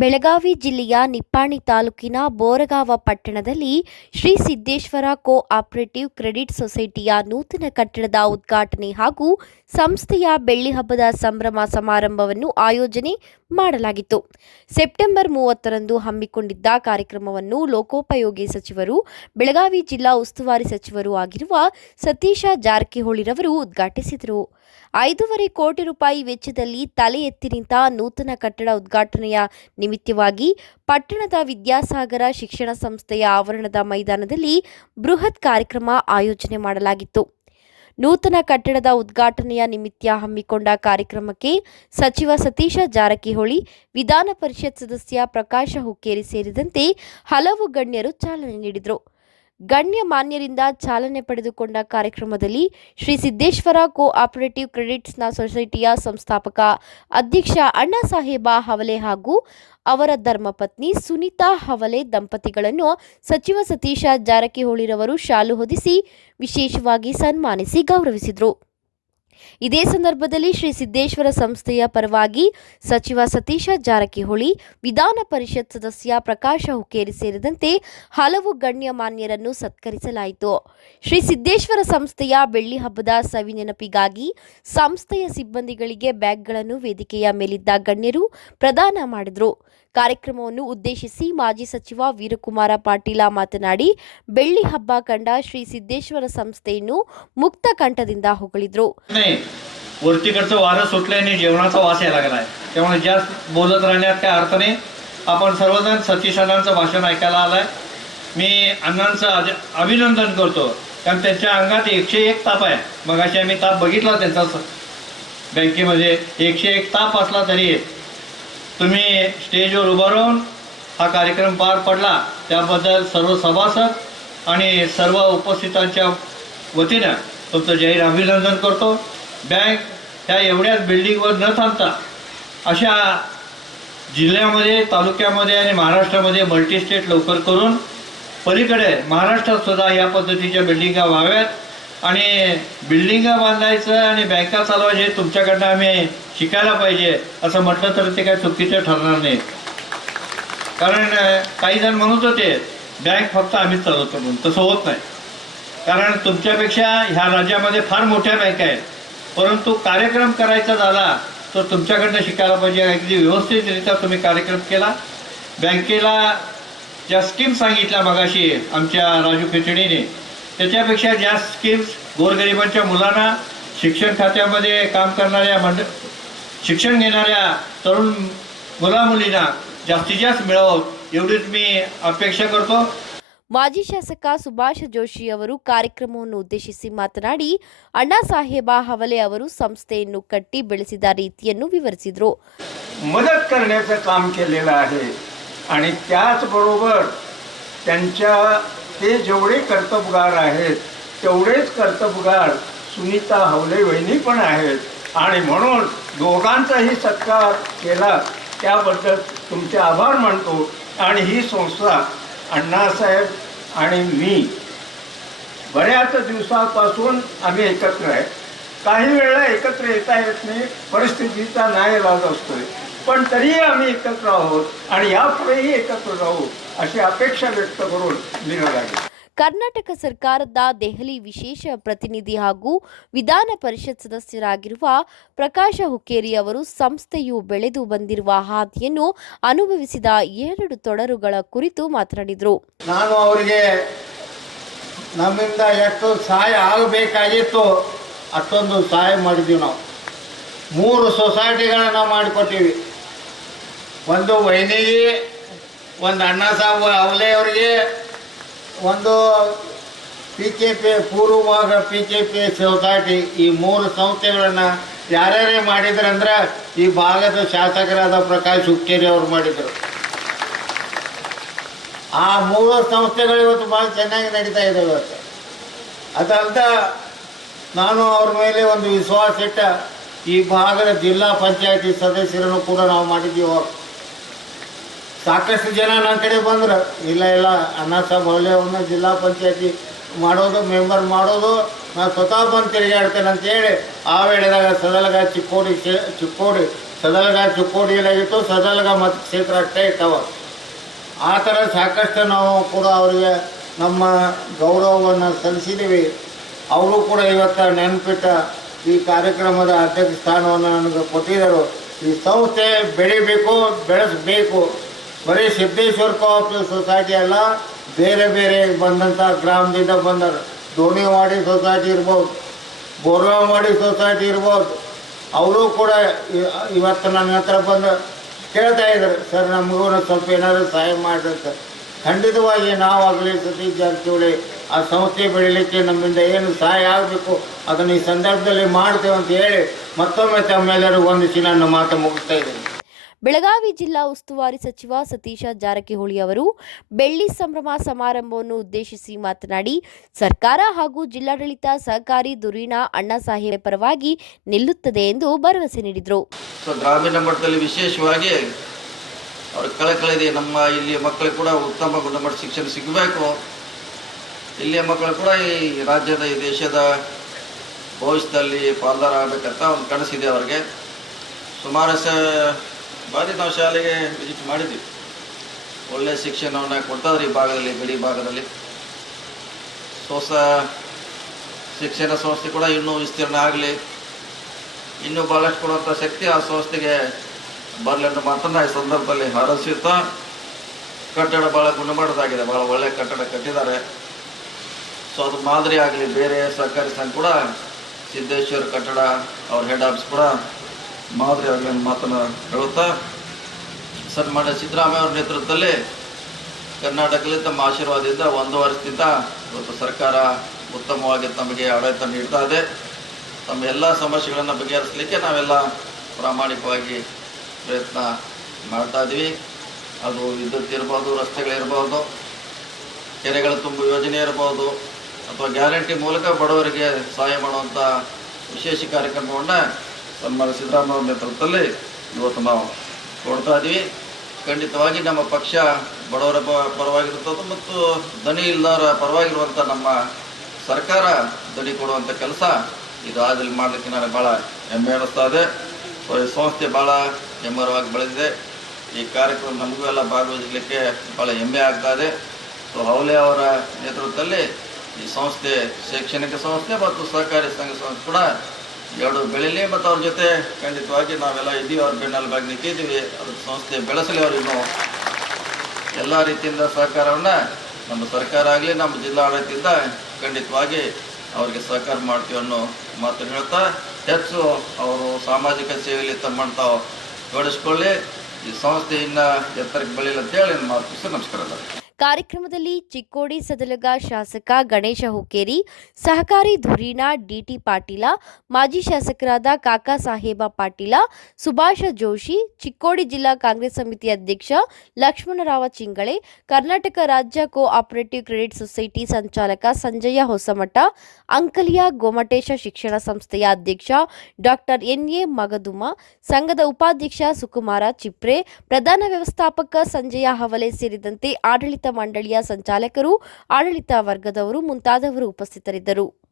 ಬೆಳಗಾವಿ ಜಿಲ್ಲೆಯ ನಿಪ್ಪಾಣಿ ತಾಲೂಕಿನ ಬೋರಗಾವ ಪಟ್ಟಣದಲ್ಲಿ Shri Siddeshwara cooperative credit ಸೊಸೈಟಿಯ ನೂತನ ಕಟ್ಟಡದ ಉದ್ಘಾಟನೆ ಹಾಗೂ ಸಂಸ್ಥೆಯ ಬೆಳ್ಳಿ ಹಬ್ಬದ ಸಂಭ್ರಮ ಸಮಾರಂಭವನ್ನು ಆಯೋಜನೆ ಮಾಡಲಾಗಿತ್ತು. ಸೆಪ್ಟೆಂಬರ್ ಮೂವತ್ತರಂದು ಹಮ್ಮಿಕೊಂಡಿದ್ದ ಕಾರ್ಯಕ್ರಮವನ್ನು ಲೋಕೋಪಯೋಗಿ ಸಚಿವರು, ಬೆಳಗಾವಿ ಜಿಲ್ಲಾ ಉಸ್ತುವಾರಿ ಸಚಿವರೂ ಆಗಿರುವ ಸತೀಶ ಜಾರಕಿಹೊಳಿರವರು ಉದ್ಘಾಟಿಸಿದರು. ಐದೂವರೆ ಕೋಟಿ ರೂಪಾಯಿ ವೆಚ್ಚದಲ್ಲಿ ತಲೆ ಎತ್ತಿ ನಿಂತ ನೂತನ ಕಟ್ಟಡ ಉದ್ಘಾಟನೆಯ ನಿಮಿತ್ತವಾಗಿ ಪಟ್ಟಣದ ವಿದ್ಯಾಸಾಗರ ಶಿಕ್ಷಣ ಸಂಸ್ಥೆಯ ಆವರಣದ ಮೈದಾನದಲ್ಲಿ ಬೃಹತ್ ಕಾರ್ಯಕ್ರಮ ಆಯೋಜನೆ ಮಾಡಲಾಗಿತ್ತು. ನೂತನ ಕಟ್ಟಡದ ಉದ್ಘಾಟನೆಯ ನಿಮಿತ್ತ ಹಮ್ಮಿಕೊಂಡ ಕಾರ್ಯಕ್ರಮಕ್ಕೆ ಸಚಿವ ಸತೀಶ ಜಾರಕಿಹೊಳಿ, ವಿಧಾನ ಪರಿಷತ್ ಸದಸ್ಯ ಪ್ರಕಾಶ ಹುಕ್ಕೇರಿ ಸೇರಿದಂತೆ ಹಲವು ಗಣ್ಯರು ಚಾಲನೆ ನೀಡಿದರು. ಗಣ್ಯ ಮಾನ್ಯರಿಂದ ಚಾಲನೆ ಪಡೆದುಕೊಂಡ ಕಾರ್ಯಕ್ರಮದಲ್ಲಿ ಶ್ರೀ ಸಿದ್ದೇಶ್ವರ ಕೋ ಆಪರೇಟಿವ್ ಕ್ರೆಡಿಟ್ಸ್ನ ಸೊಸೈಟಿಯ ಸಂಸ್ಥಾಪಕ ಅಧ್ಯಕ್ಷ ಅಣ್ಣಾ ಸಾಹೇಬ ಹವಲೆ ಹಾಗೂ ಅವರ ಧರ್ಮಪತ್ನಿ ಸುನೀತಾ ಹವಲೆ ದಂಪತಿಗಳನ್ನು ಸಚಿವ ಸತೀಶ ಜಾರಕಿಹೊಳಿರವರು ಶಾಲು ಹೊದಿಸಿ ವಿಶೇಷವಾಗಿ ಸನ್ಮಾನಿಸಿ ಗೌರವಿಸಿದರು. ಇದೇ ಸಂದರ್ಭದಲ್ಲಿ ಶ್ರೀ ಸಿದ್ದೇಶ್ವರ ಸಂಸ್ಥೆಯ ಪರವಾಗಿ ಸಚಿವ ಸತೀಶ ಜಾರಕಿಹೊಳಿ, ವಿಧಾನ ಪರಿಷತ್ ಸದಸ್ಯ ಪ್ರಕಾಶ ಹುಕ್ಕೇರಿ ಸೇರಿದಂತೆ ಹಲವು ಗಣ್ಯ ಮಾನ್ಯರನ್ನು ಸತ್ಕರಿಸಲಾಯಿತು. ಶ್ರೀ ಸಿದ್ದೇಶ್ವರ ಸಂಸ್ಥೆಯ ಬೆಳ್ಳಿ ಹಬ್ಬದ ಸವಿ ನೆನಪಿಗಾಗಿ ಸಂಸ್ಥೆಯ ಸಿಬ್ಬಂದಿಗಳಿಗೆ ಬ್ಯಾಗ್ಗಳನ್ನು ವೇದಿಕೆಯ ಮೇಲಿದ್ದ ಗಣ್ಯರು ಪ್ರದಾನ ಮಾಡಿದರು. ಕಾರ್ಯಕ್ರಮವನ್ನು ಉದ್ದೇಶಿಸಿ ಮಾಜಿ ಸಚಿವ ವೀರಕುಮಾರ ಪಾಟೀಲ ಮಾತನಾಡಿ ಬೆಳ್ಳಿ ಹಬ್ಬ ಕಂಡ ಶ್ರೀ ಸಿದ್ದೇಶ್ವರ ಸಂಸ್ಥೆಯನ್ನು ಮುಕ್ತ ಕಂಠದಿಂದ ಹೊಗಳಿದ್ರು नाही वरतीकडचं वारं सुटलंय आणि जेवणाचा वास यायला लागलाय त्यामुळे जास्त बोलत राहण्यात काय अर्थ नाही आपण सर्वजण सतीश अण्णांचं भाषण ऐकायला आलाय मी अण्णांचं अज- अभिनंदन करतो कारण त्यांच्या अंगात एकशे एक ताप आहे मगाशी आम्ही ताप बघितला त्यांचा स- बँकेमध्ये एकशे एक ताप असला तरी तुम्ही स्टेजवर उभं राहून हा कार्यक्रम पार पडला. त्याबद्दल सर्व सभासद आणि सर्व उपस्थितांच्या वतीनं तुमचं जाहीर अभिनंदन करतो. बँक ह्या एवढ्याच बिल्डिंगवर न थांबता अशा जिल्ह्यामध्ये तालुक्यामध्ये आणि महाराष्ट्रामध्ये मल्टीस्टेट लवकर करून पलीकडे महाराष्ट्रात सुद्धा या पद्धतीच्या बिल्डिंगा व्हाव्यात. आणि बिल्डिंगा बांधायचं आणि बँका चालवायचे तुमच्याकडनं आम्ही शिकायला पाहिजे असं म्हटलं तर ते काय चुकीचं ठरणार नाही. कारण काही जण म्हणत होते बँक फक्त आम्हीच चालवतो म्हणून. तसं होत नाही. कारण तुमच्यापेक्षा ह्या राज्यामध्ये फार मोठ्या बँका आहेत. परंतु कार्यक्रम करायचा झाला तर तुमच्याकडनं शिकायला पाहिजे. अगदी व्यवस्थितरित्या तुम्ही कार्यक्रम केला. बँकेला ज्या स्कीम सांगितल्या मगाशी आमच्या राजू खिचडीने त्याच्यापेक्षा जास्त स्कीम्स गोरगरिबांच्या मुलांना शिक्षण खात्यामध्ये काम करणाऱ्या मंड शिक्षण घेणाऱ्या तरुण मुलामुलींना जास्तीत जास्त मिळावं एवढीच मी अपेक्षा करतो ಮಾಜಿ ಶಾಸಕ ಸುಭಾಷ್ ಜೋಶಿ ಅವರು ಕಾರ್ಯಕ್ರಮವನ್ನು ಉದ್ದೇಶಿಸಿ ಮಾತನಾಡಿ ಅಣ್ಣಾ ಸಾಹೇಬ ಹವಲೆ ಅವರು ಸಂಸ್ಥೆಯನ್ನು ಕಟ್ಟಿ ಬೆಳೆಸಿದ ರೀತಿಯನ್ನು ವಿವರಿಸಿದರು मदत करण्याचं काम केलेलं आहे आणि त्याचबरोबर त्यांच्या ते जेवढे कर्तबगार आहेत तेवढेच कर्तबगार सुनीता हवले वहिनी पण आहेत. आणि म्हणून दोघांचाही सत्कार केला त्याबद्दल तुमचे आभार मानतो. आणि ही संस्था अण्णासाहेब आणि मी बऱ्याच दिवसापासून आम्ही एकत्र आहे. काही वेळेला एकत्र येता येत नाही परिस्थितीचा नाईलाज असतोय. पण तरीही आम्ही एकत्र आहोत आणि यापुढेही एकत्र राहू अशी अपेक्षा व्यक्त करून मी लागेल ಕರ್ನಾಟಕ ಸರ್ಕಾರದ ದೆಹಲಿ ವಿಶೇಷ ಪ್ರತಿನಿಧಿ ಹಾಗೂ ವಿಧಾನ ಪರಿಷತ್ ಸದಸ್ಯರಾಗಿರುವ ಪ್ರಕಾಶ ಹುಕ್ಕೇರಿ ಅವರು ಸಂಸ್ಥೆಯು ಬೆಳೆದು ಬಂದಿರುವ ಹಾದಿಯನ್ನು ಅನುಭವಿಸಿದ ಎರಡು ತೊಡರುಗಳ ಕುರಿತು ಮಾತನಾಡಿದರು ನಾನು ಅವರಿಗೆ ನಮ್ಮಿಂದ ಎಷ್ಟು ಸಹಾಯ ಆಗಬೇಕಾಗಿತ್ತು ಅಷ್ಟೊಂದು ಸಹಾಯ ಮಾಡಿದ್ದೀವಿ ನಾವು ಮೂರು ಸೊಸೈಟಿಗಳನ್ನು ಮಾಡಿಕೊಟ್ಟಿವಿ ಒಂದು ವೈನಿಗೆ, ಒಂದು ಅಣ್ಣ ಸಾಹೇಬ್ ಅವಲೇ ಅವರಿಗೆ ಒಂದು ಪಿ ಕೆ ಪಿ ಪೂರ್ವಭಾಗ ಪಿ ಕೆ ಪಿ ಸೊಸೈಟಿ ಈ ಮೂರು ಸಂಸ್ಥೆಗಳನ್ನು ಯಾರ್ಯಾರೇ ಮಾಡಿದ್ರಂದ್ರೆ ಈ ಭಾಗದ ಶಾಸಕರಾದ ಪ್ರಕಾಶ್ ಹುಕ್ಕೇರಿ ಅವರು ಮಾಡಿದರು. ಆ ಮೂರು ಸಂಸ್ಥೆಗಳು ಇವತ್ತು ಭಾಳ ಚೆನ್ನಾಗಿ ನಡೀತಾ ಇದ್ದಾವೆ ಇವತ್ತು. ಅದಲ್ದ ನಾನು ಅವ್ರ ಮೇಲೆ ಒಂದು ವಿಶ್ವಾಸ ಇಟ್ಟ ಈ ಭಾಗದ ಜಿಲ್ಲಾ ಪಂಚಾಯತಿ ಸದಸ್ಯರನ್ನು ಕೂಡ ನಾವು ಮಾಡಿದ್ದೀವಿ. ಸಾಕಷ್ಟು ಜನ ನನ್ನ ಕಡೆ ಬಂದ್ರು. ಇಲ್ಲ ಇಲ್ಲ ಅಣ್ಣ ಸಾಹೇಬ್ ಒಳ್ಳೆ ಜಿಲ್ಲಾ ಪಂಚಾಯತಿ ಮಾಡೋದು, ಮೆಂಬರ್ ಮಾಡೋದು, ನಾನು ಸ್ವತಃ ಬಂದು ತಿರುಗಾಡ್ತೇನೆ ಅಂತೇಳಿ ಆ ವೇಳೆದಾಗ ಸದಲಗ ಚಿಕ್ಕೋಡಿ ಚಿಕ್ಕೋಡಿ ಸದಲಗ ಚಿಕ್ಕೋಡಿ ಏನಾಗಿತ್ತು? ಸದಲಗ ಮತ್ತು ಕ್ಷೇತ್ರ ಅಷ್ಟೇ ಇಟ್ಟವ. ಆ ಥರ ಸಾಕಷ್ಟು ನಾವು ಕೂಡ ಅವರಿಗೆ ನಮ್ಮ ಗೌರವವನ್ನು ಸಲ್ಲಿಸಿದ್ದೀವಿ ಅವರು ಕೂಡ ಇವತ್ತು ನೆನಪಿಟ್ಟ ಈ ಕಾರ್ಯಕ್ರಮದ ಅಧ್ಯಕ್ಷ ಸ್ಥಾನವನ್ನು ನನಗೆ ಕೊಟ್ಟಿದ್ದರು. ಈ ಸಂಸ್ಥೆ ಬೆಳಿಬೇಕು, ಬೆಳೆಸಬೇಕು. ಬರೀ ಸಿದ್ದೇಶ್ವರ ಕೋಆಪರೇಟಿವ್ ಸೊಸೈಟಿ ಅಲ್ಲ, ಬೇರೆ ಬೇರೆ ಬಂದಂಥ ಗ್ರಾಮದಿಂದ ಬಂದರು ದೋಣಿವಾಡಿ ಸೊಸೈಟಿ ಇರ್ಬೋದು ಬೋರ್ವಾವಾಡಿ ಸೊಸೈಟಿ ಇರ್ಬೋದು, ಅವರು ಕೂಡ ಇವತ್ತು ನನ್ನ ಹತ್ರ ಬಂದು ಕೇಳ್ತಾ ಇದ್ದಾರೆ ಸರ್, ನಮಗೂ ಸ್ವಲ್ಪ ಏನಾದರೂ ಸಹಾಯ ಮಾಡಿದ್ರೆ ಸರ್ ಖಂಡಿತವಾಗಿ ನಾವಾಗಲಿ ಸತೀಶ್ ಜಾರಕಿಹೊಳಿ ಆ ಸಂಸ್ಥೆ ಬೆಳೀಲಿಕ್ಕೆ ನಮ್ಮಿಂದ ಏನು ಸಹಾಯ ಆಗಬೇಕು, ಅದನ್ನು ಈ ಸಂದರ್ಭದಲ್ಲಿ ಮಾಡ್ತೇವೆ ಅಂತ ಹೇಳಿ ಮತ್ತೊಮ್ಮೆ ತಮ್ಮೆಲ್ಲರೂ ಒಂದಿಸಿ ನನ್ನ ಮಾತು ಮುಗಿಸ್ತಾ ಇದ್ದೀನಿ. ಬೆಳಗಾವಿ ಜಿಲ್ಲಾ ಉಸ್ತುವಾರಿ ಸಚಿವ ಸತೀಶ ಜಾರಕಿಹೊಳಿ ಅವರು ಬೆಳ್ಳಿ ಸಂಭ್ರಮ ಸಮಾರಂಭವನ್ನು ಉದ್ದೇಶಿಸಿ ಮಾತನಾಡಿ, ಸರ್ಕಾರ ಹಾಗೂ ಜಿಲ್ಲಾಡಳಿತ ಸಹಕಾರಿ ಧುರೀಣ ಅಣ್ಣಾಸಾಹೇಬ್ ಪರವಾಗಿ ನಿಲ್ಲುತ್ತದೆ ಎಂದು ಭರವಸೆ ನೀಡಿದರು. ಗ್ರಾಮೀಣ ಮಟ್ಟದಲ್ಲಿ ವಿಶೇಷವಾಗಿ ಅವ್ರ ಕಳಕಳಿದೆ ನಮ್ಮ ಇಲ್ಲಿಯ ಮಕ್ಕಳು ಕೂಡ ಉತ್ತಮ ಗುಣಮಟ್ಟ ಶಿಕ್ಷಣ ಸಿಗಬೇಕು. ಇಲ್ಲಿಯ ಮಕ್ಕಳು ಕೂಡ ಈ ರಾಜ್ಯದ, ಈ ದೇಶದ ಭವಿಷ್ಯದಲ್ಲಿ ಪಾಲ್ದಾರ ಆಗಬೇಕಂತ ಒಂದು ಕನಸಿದೆ ಅವ್ರಿಗೆ. ಸುಮಾರು ಬಾರಿ ನಾವು ಶಾಲೆಗೆ ವಿಸಿಟ್ ಮಾಡಿದ್ವಿ. ಒಳ್ಳೆಯ ಶಿಕ್ಷಣವನ್ನು ಕೊಡ್ತಾವ್ರಿ ಈ ಭಾಗದಲ್ಲಿ ಗಡಿ ಭಾಗದಲ್ಲಿ. ಹೊಸ ಶಿಕ್ಷಣ ಸಂಸ್ಥೆ ಕೂಡ ಇನ್ನೂ ವಿಸ್ತೀರ್ಣ ಆಗಲಿ. ಇನ್ನೂ ಭಾಳಷ್ಟು ಕೊಡುವಂಥ ಶಕ್ತಿ ಆ ಸಂಸ್ಥೆಗೆ ಬರಲಿ ಅಂತ ಮಾತನ್ನು ಈ ಸಂದರ್ಭದಲ್ಲಿ ಹಾರೈಸುತ್ತಾ ಕಟ್ಟಡ ಭಾಳ ಗುಣಮಟ್ಟದಾಗಿದೆ ಭಾಳ ಒಳ್ಳೆಯ ಕಟ್ಟಡ ಕಟ್ಟಿದ್ದಾರೆ. ಸೊ ಅದು ಮಾದರಿ ಆಗಲಿ, ಬೇರೆ ಸರ್ಕಾರಿ ಸಂಘ ಕೂಡ ಸಿದ್ದೇಶ್ವರ ಕಟ್ಟಡ, ಅವ್ರ ಹೆಡ್ ಆಫೀಸ್ ಕೂಡ ಮಾದರಿ ಆಗಲಿ ಅನ್ನೋ ಮಾತನ್ನು ಹೇಳುತ್ತಾ ಸನ್ಮಾನ್ಯ ಸಿದ್ದರಾಮಯ್ಯ ಅವರ ನೇತೃತ್ವದಲ್ಲಿ ಕರ್ನಾಟಕದಲ್ಲಿ ತಮ್ಮ ಆಶೀರ್ವಾದದಿಂದ ಒಂದು ವರ್ಷದಿಂದ ಇವತ್ತು ಸರ್ಕಾರ ಉತ್ತಮವಾಗಿ ತಮಗೆ ಆಡಳಿತ ನೀಡ್ತಾ ಇದೆ. ತಮ್ಮ ಎಲ್ಲ ಸಮಸ್ಯೆಗಳನ್ನು ಬಗೆಹರಿಸಲಿಕ್ಕೆ ನಾವೆಲ್ಲ ಪ್ರಾಮಾಣಿಕವಾಗಿ ಪ್ರಯತ್ನ ಮಾಡ್ತಾ ಇದ್ದೀವಿ ಅದು ವಿದ್ಯುತ್ ಇರ್ಬೋದು ರಸ್ತೆಗಳಿರ್ಬೋದು ಕೆರೆಗಳ ತುಂಬು ಯೋಜನೆ ಇರ್ಬೋದು, ಅಥವಾ ಗ್ಯಾರಂಟಿ ಮೂಲಕ ಬಡವರಿಗೆ ಸಹಾಯ ಮಾಡುವಂಥ ವಿಶೇಷ ಕಾರ್ಯಕ್ರಮವನ್ನು ಸನ್ಮಾನ್ಯ ಸಿದ್ದರಾಮಯ್ಯ ನೇತೃತ್ವದಲ್ಲಿ ಇವತ್ತು ನಾವು ಕೊಡ್ತಾ ಇದ್ದೀವಿ. ಖಂಡಿತವಾಗಿ ನಮ್ಮ ಪಕ್ಷ ಬಡವರ ಪರವಾಗಿರುತ್ತದೆ ಮತ್ತು ದಣಿ ಇಲ್ಲದವರ ಪರವಾಗಿರುವಂಥ ನಮ್ಮ ಸರ್ಕಾರ ದಣಿ ಕೊಡುವಂಥ ಕೆಲಸ ಇದು ಆದಲ್ಲಿ ಮಾಡಲಿಕ್ಕೆ ನನಗೆ ಭಾಳ ಹೆಮ್ಮೆ ಅನ್ನಿಸ್ತಾ ಇದೆ. ಸೊ, ಈ ಸಂಸ್ಥೆ ಭಾಳ ಹೆಮ್ಮರವಾಗಿ ಬೆಳೆದಿದೆ. ಈ ಕಾರ್ಯಕ್ರಮ ನಮಗೂ ಎಲ್ಲ ಭಾಗವಹಿಸಲಿಕ್ಕೆ ಭಾಳ ಹೆಮ್ಮೆ ಆಗ್ತಾ ಇದೆ. ಸೊ ಹೌಲೆ ಅವರ ನೇತೃತ್ವದಲ್ಲಿ ಈ ಸಂಸ್ಥೆ, ಶೈಕ್ಷಣಿಕ ಸಂಸ್ಥೆ ಮತ್ತು ಸಹಕಾರಿ ಸಂಘ ಸಂಸ್ಥೆ ಕೂಡ ಎರಡು ಬೆಳೀಲಿ ಮತ್ತು ಅವ್ರ ಜೊತೆ ಖಂಡಿತವಾಗಿ ನಾವೆಲ್ಲ ಇದ್ದೀವಿ, ಅವ್ರ ಬೆನ್ನೆಲುಬಾಗಿ ನಿಂತಿದ್ದೀವಿ. ಅದ್ರ ಸಂಸ್ಥೆ ಬೆಳೆಸಲಿ ಅವ್ರಿನ್ನೂ ಎಲ್ಲ ರೀತಿಯಿಂದ ಸಹಕಾರವನ್ನು ನಮ್ಮ ಸರ್ಕಾರ ಆಗಲಿ, ನಮ್ಮ ಜಿಲ್ಲಾಡಳಿತದಿಂದ ಖಂಡಿತವಾಗಿ ಅವರಿಗೆ ಸಹಕಾರ ಮಾಡ್ತೀವಿ ಅನ್ನೋ ಮಾತು ಹೇಳ್ತಾ, ಹೆಚ್ಚು ಅವರು ಸಾಮಾಜಿಕ ಸೇವೆಯಲ್ಲಿ ತಮ್ಮನ್ನು ತಾವು ಜೋಡಿಸ್ಕೊಳ್ಳಿ ಈ ಸಂಸ್ಥೆ ಇನ್ನೂ ಎತ್ತರಕ್ಕೆ ಬೆಳೀಲಿ ಅಂತೇಳಿ ಮಾತು ನಮಸ್ಕಾರ. ಕಾರ್ಯಕ್ರಮದಲ್ಲಿ ಚಿಕ್ಕೋಡಿ ಸದಲಗ ಶಾಸಕ ಗಣೇಶ ಹುಕ್ಕೇರಿ, ಸಹಕಾರಿ ಧುರೀಣ ಡಿಟಿ ಪಾಟೀಲ, ಮಾಜಿ ಶಾಸಕರಾದ ಕಾಕಾ ಸಾಹೇಬ ಪಾಟೀಲ, ಸುಭಾಷ ಜೋಶಿ, ಚಿಕ್ಕೋಡಿ ಜಿಲ್ಲಾ ಕಾಂಗ್ರೆಸ್ ಸಮಿತಿ ಅಧ್ಯಕ್ಷ ಲಕ್ಷ್ಮಣರಾವ ಚಿಂಗಳೆ, ಕರ್ನಾಟಕ ರಾಜ್ಯ ಕೋ ಆಪರೇಟಿವ್ ಕ್ರೆಡಿಟ್ ಸೊಸೈಟಿ ಸಂಚಾಲಕ ಸಂಜಯ ಹೊಸಮಠ, ಅಂಕಲಿಯ ಗೋಮಟೇಶ ಶಿಕ್ಷಣ ಸಂಸ್ಥೆಯ ಅಧ್ಯಕ್ಷ ಡಾಕ್ಟರ್ ಎನ್ಎ ಮಗದುಮ ಸಂಘದ ಉಪಾಧ್ಯಕ್ಷ ಸುಕುಮಾರ ಚಿಪ್ರೆ, ಪ್ರಧಾನ ವ್ಯವಸ್ಥಾಪಕ ಸಂಜಯ ಹವಲೆ ಸೇರಿದಂತೆ ಮಂಡಳಿಯ ಸಂಚಾಲಕರು ಆಡಳಿತ ವರ್ಗದವರು ಮುಂತಾದವರು ಉಪಸ್ಥಿತರಿದ್ದರು.